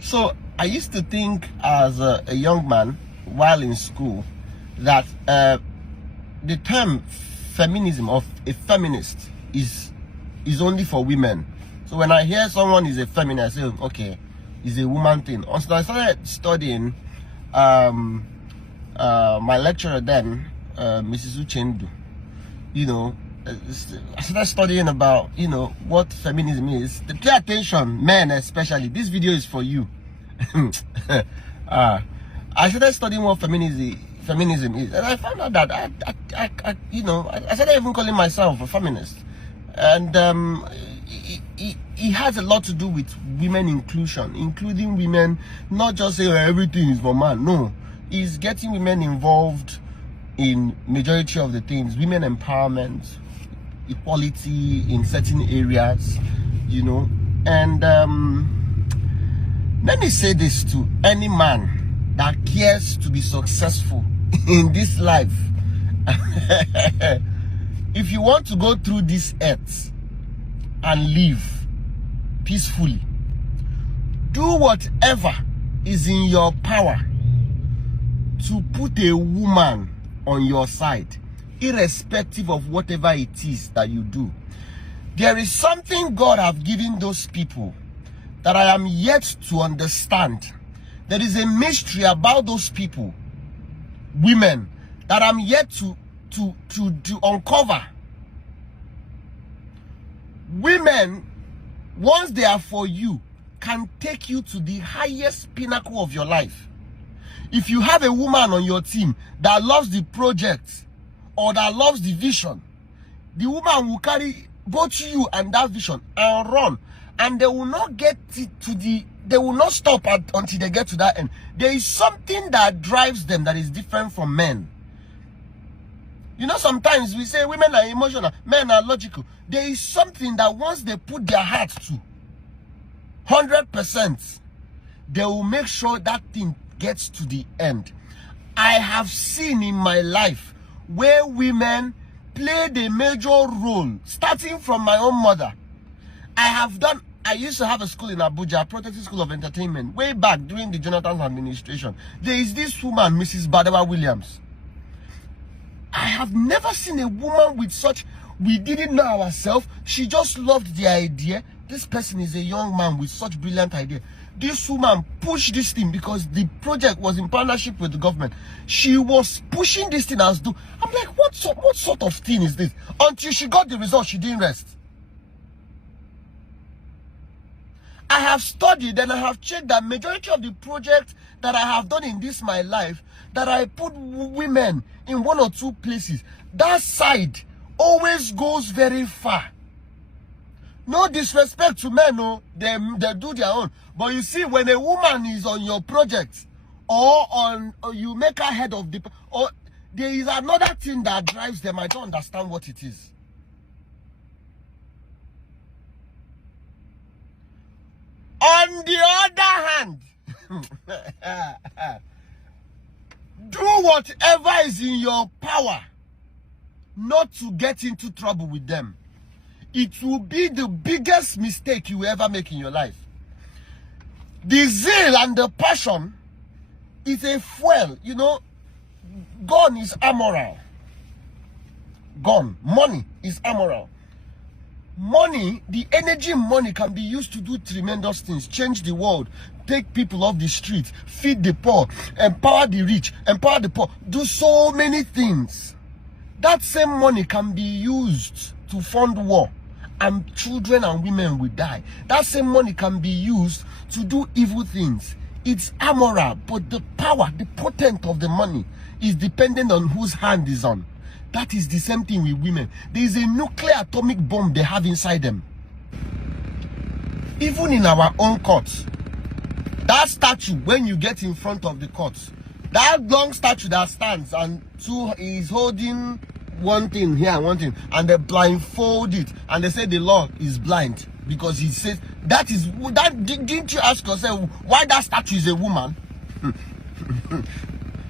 So I used to think as a young man while in school that the term feminism of a feminist is only for women. So when I hear someone is a feminist, I say, okay, it's a woman thing. Also, I started studying. My lecturer then, Mrs. Uchemba, I started studying about, what feminism is. Pay attention, men especially. This video is for you. I started studying what feminism is, and I found out that I started even calling myself a feminist. And it has a lot to do with women inclusion, including women, not just saying everything is for man. No, it's getting women involved in majority of the things, women empowerment, equality in certain areas, and let me say this to any man that cares to be successful in this life. If you want to go through this earth and live peacefully, do whatever is in your power to put a woman on your side, irrespective of whatever it is that you do. There is something God have given those people that I am yet to understand. There is a mystery about those people, women, that I'm yet to uncover. Women, once they are for you, can take you to the highest pinnacle of your life. If you have a woman on your team that loves the project or that loves the vision, the woman will carry both you and that vision and run, and they will not get they will not stop until they get to that end. There is something that drives them that is different from men. Sometimes we say women are emotional, men are logical. There is something that once they put their heart to, 100%, they will make sure that thing gets to the end. I have seen in my life where women played a major role, starting from my own mother. I used to have a school in Abuja, a protected school of entertainment, way back during the Jonathan administration. There is this woman, Mrs. Williams. I have never seen a woman with such, we didn't know ourselves. She just loved the idea. This person is a young man with such brilliant idea. This woman pushed this thing because the project was in partnership with the government. She was pushing this thing as though, I'm like, what sort of thing is this? Until she got the result, she didn't rest. I have studied and I have checked that majority of the projects that I have done in this my life, that I put women in one or two places, that side always goes very far. No disrespect to men, no, they do their own. But you see, when a woman is on your project, or you make her head of the, or there is another thing that drives them. I don't understand what it is. On the other hand, do whatever is in your power not to get into trouble with them. It will be the biggest mistake you will ever make in your life. The zeal and the passion is a fuel. Gun is amoral. Money is amoral. Money, the energy in money can be used to do tremendous things, change the world, take people off the streets, feed the poor, empower the rich, empower the poor, do so many things. That same money can be used to fund war, and children and women will die. That same money can be used to do evil things. It's amoral, but the power, the potent of the money is dependent on whose hand is on. That is the same thing with women. There is a nuclear atomic bomb they have inside them. Even in our own courts, that statue, when you get in front of the courts, that long statue that stands and two is holding one thing here and one thing, and they blindfold it, and they say the law is blind because he says that is that. Didn't you ask yourself why that statue is a woman?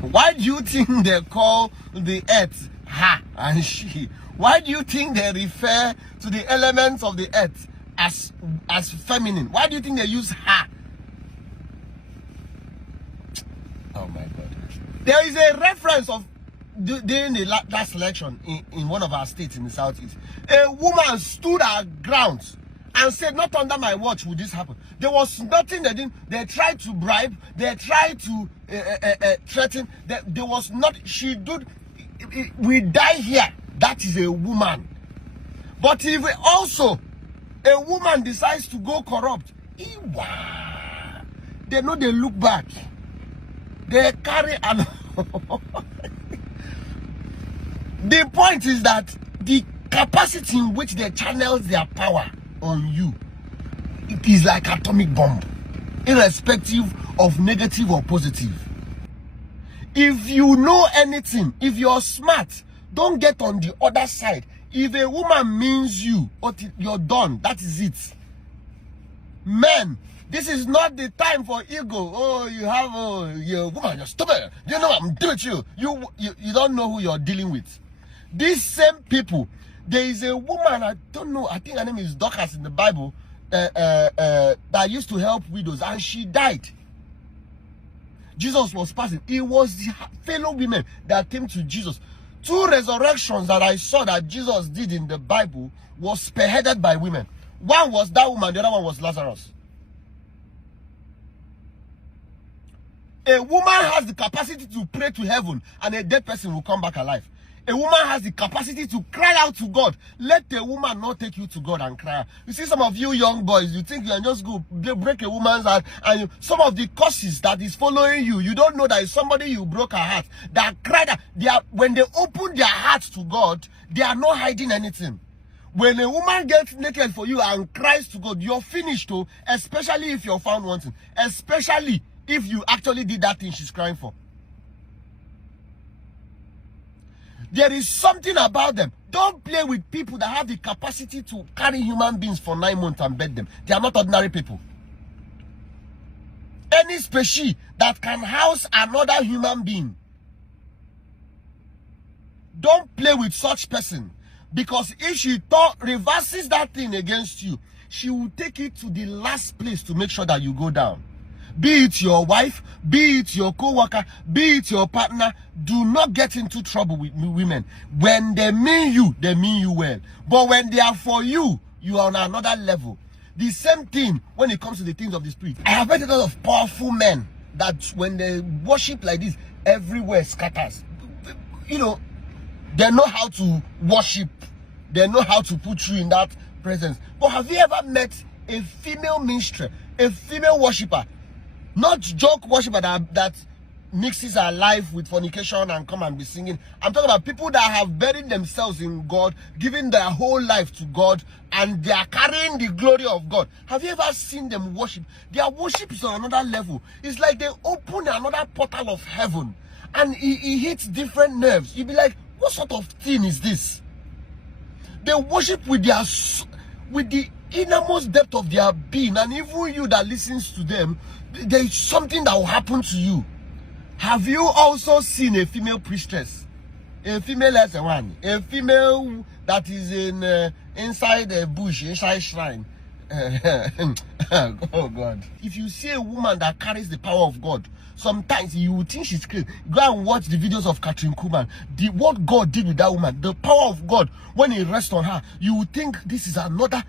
Why do you think they call the earth her and she? Why do you think they refer to the elements of the earth as feminine? Why do you think they use her? Oh my God. There is a reference of during the last election in one of our states in the southeast. A woman stood her ground and said, not under my watch would this happen. There was nothing they didn't. They tried to bribe. They tried to threaten. There was not. She did. We die here. That is a woman. But if also a woman decides to go corrupt, they know they look back. They carry an. The point is that the capacity in which they channel their power on you, it is like atomic bomb, irrespective of negative or positive. If you know anything, if you're smart, don't get on the other side. If a woman means you, you're done. That is it. Men, this is not the time for ego. Oh, you have your woman, you're stupid. You know I'm dealing with you. You don't know who you're dealing with. These same people, there is a woman, I don't know, I think her name is Dorcas in the Bible, that used to help widows, and she died. Jesus was passing. It was the fellow women that came to Jesus. 2 resurrections that I saw that Jesus did in the Bible was spearheaded by women. One was that woman, the other one was Lazarus. A woman has the capacity to pray to heaven and a dead person will come back alive. A woman has the capacity to cry out to God. Let a woman not take you to God and cry. You see some of you young boys, you think you can just go break a woman's heart, and some of the curses that is following you, you don't know that it's somebody you broke her heart, that cried. When they open their hearts to God, they are not hiding anything. When a woman gets naked for you and cries to God, you're finished too, especially if you're found wanting. Especially if you actually did that thing she's crying for. There is something about them. Don't play with people that have the capacity to carry human beings for 9 months and bed them. They are not ordinary people. Any species that can house another human being, don't play with such person. Because if she reverses that thing against you, she will take it to the last place to make sure that you go down. Be it your wife, be it your co-worker, be it your partner, do not get into trouble with women. When they mean you well. But when they are for you, you are on another level. The same thing when it comes to the things of the spirit. I have met a lot of powerful men that when they worship like this, everywhere scatters. You know, they know how to worship. They know how to put you in that presence. But have you ever met a female minstrel, a female worshiper? Not joke worshiper that mixes her life with fornication and come and be singing. I'm talking about people that have buried themselves in God, giving their whole life to God, and they are carrying the glory of God. Have you ever seen them worship? Their worship is on another level. It's like they open another portal of heaven, and it hits different nerves. You'll be like, what sort of thing is this? They worship with the innermost depth of their being, and even you that listens to them, there is something that will happen to you. Have you also seen a female priestess? A female as a one, a female that is in inside a bush, inside shrine. Oh God! If you see a woman that carries the power of God, sometimes you will think she's crazy. Go and watch the videos of Catherine Kuhlman. What God did with that woman, the power of God when it rests on her, you will think this is another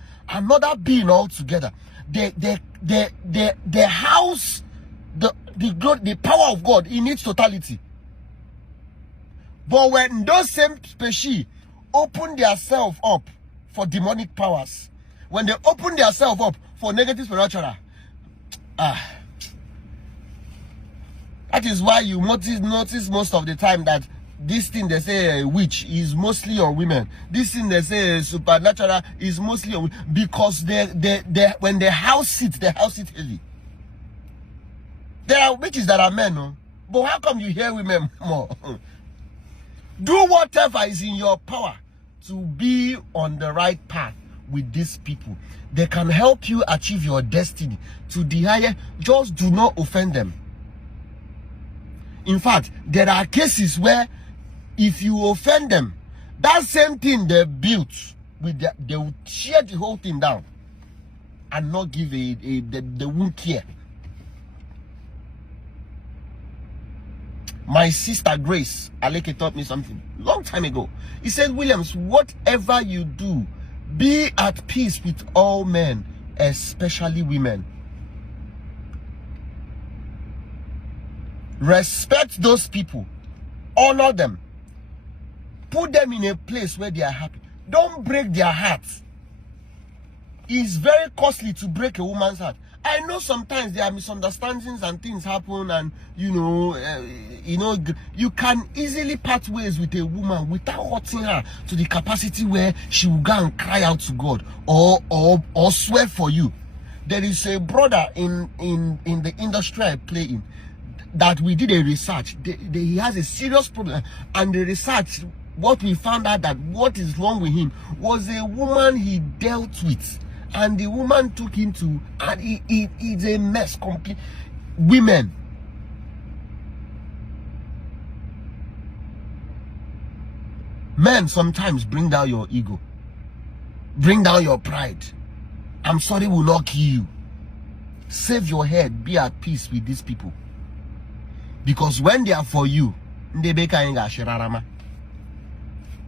being altogether. They house the power of God in its totality. But when those same species open themselves up for demonic powers, when they open themselves up for negative spiritual, that is why you notice most of the time that this thing they say a witch is mostly on women. This thing they say supernatural is mostly on women, because when they house it heavy. There are witches that are men, no? But how come you hear women more? Do whatever is in your power to be on the right path with these people. They can help you achieve your destiny to the higher. Just do not offend them. In fact, there are cases where if you offend them, that same thing they built with they will tear the whole thing down and not give they won't care. My sister Grace Aleke taught me something long time ago. He said, Williams, whatever you do, be at peace with all men, especially women. Respect those people. Honor them. Put them in a place where they are happy. Don't break their hearts. It's very costly to break a woman's heart. I know sometimes there are misunderstandings and things happen, and you can easily part ways with a woman without hurting her to the capacity where she will go and cry out to God or swear for you. There is a brother in the industry I play in that we did a research. He has a serious problem, and the research, what we found out that what is wrong with him was a woman he dealt with. And the woman took him to, and it's a mess, complete. Women, men sometimes bring down your ego, bring down your pride. I'm sorry will not kill you. Save your head, be at peace with these people. Because when they are for you, the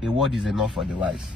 word is enough for the wise.